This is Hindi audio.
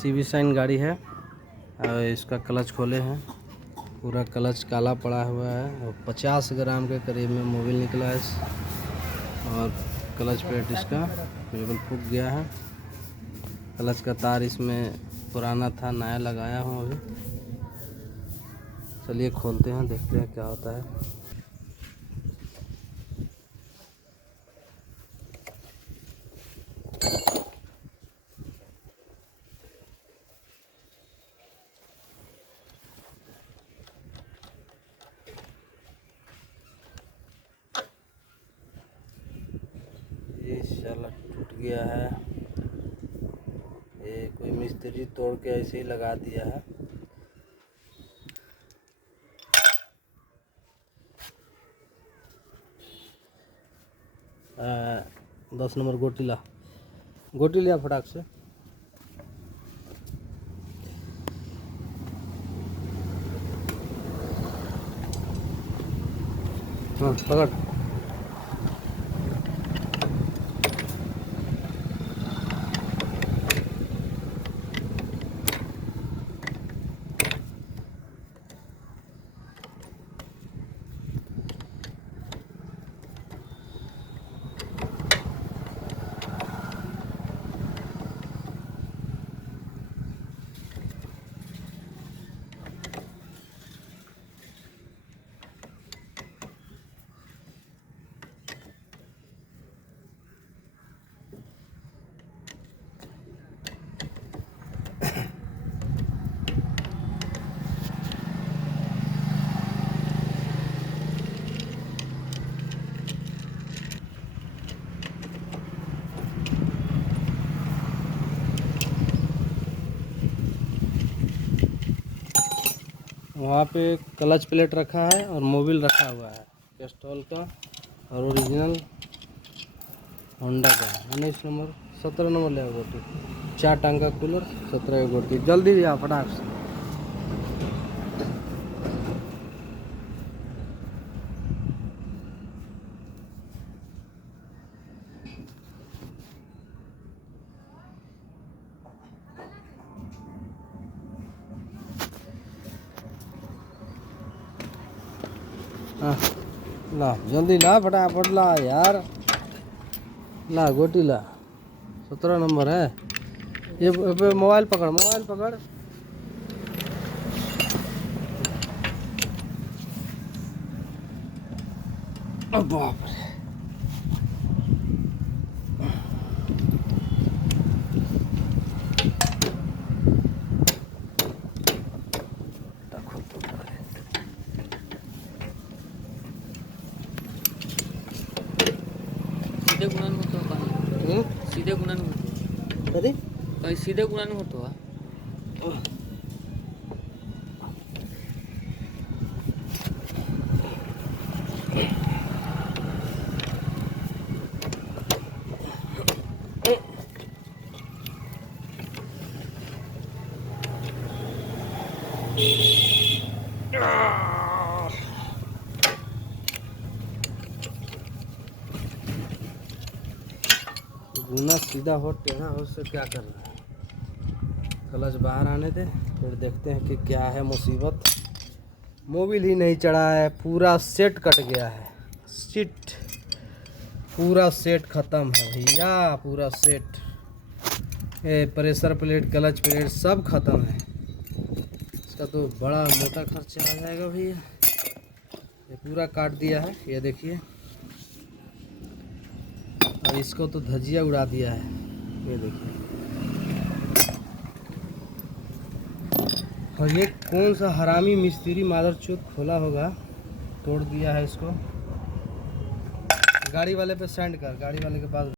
सीवी साइन गाड़ी है और इसका क्लच खोले हैं, पूरा क्लच काला पड़ा हुआ है और 50 ग्राम के करीब में मोबिल निकला है और क्लच प्लेट इसका बिल्कुल फूक गया है। क्लच का तार इसमें पुराना था, नया लगाया हूँ अभी। चलिए खोलते हैं, देखते हैं क्या होता है। ये शाला टूट गया है, ये कोई मिस्त्री तोड़ के ऐसे ही लगा दिया है। आ, 10 नंबर गोटी लिया फटाक से। हाँ पकड़। वहाँ पे क्लच प्लेट रखा है और मोबिल रखा हुआ है कैस्ट्रॉल का और ओरिजिनल होंडा का 19 नंबर 17 नंबर ले गोटी, 4 टांग का कूलर, 17 गोटी। जल्दी भी आ फटाक से। हाँ ला जल्दी ला, फटाफट ला यार, ला गोटी ला। 17 नंबर है ये। मोबाइल पकड़। बाप रे, सीधे गुणन होतो का? सीधे गुणन होतो कधी काही सीधे गुणन होतो हा? गुना सीधा हो टेढ़ा हो, उससे क्या करना है। क्लच बाहर आने दे, फिर देखते हैं कि क्या है मुसीबत। मोबिल ही नहीं चढ़ा है, पूरा सेट कट गया है। सीट पूरा सेट ख़त्म है भैया, पूरा सेट। ये प्रेशर प्लेट, क्लच प्लेट सब ख़त्म है। इसका तो बड़ा मोटा खर्चा आ जाएगा भैया। ये पूरा काट दिया है, ये देखिए। और इसको तो धजिया उड़ा दिया है, ये देखिए। और ये कौन सा हरामी मिस्त्री मादरचोद खोला होगा, तोड़ दिया है इसको। गाड़ी वाले पे सेंड कर, गाड़ी वाले के पास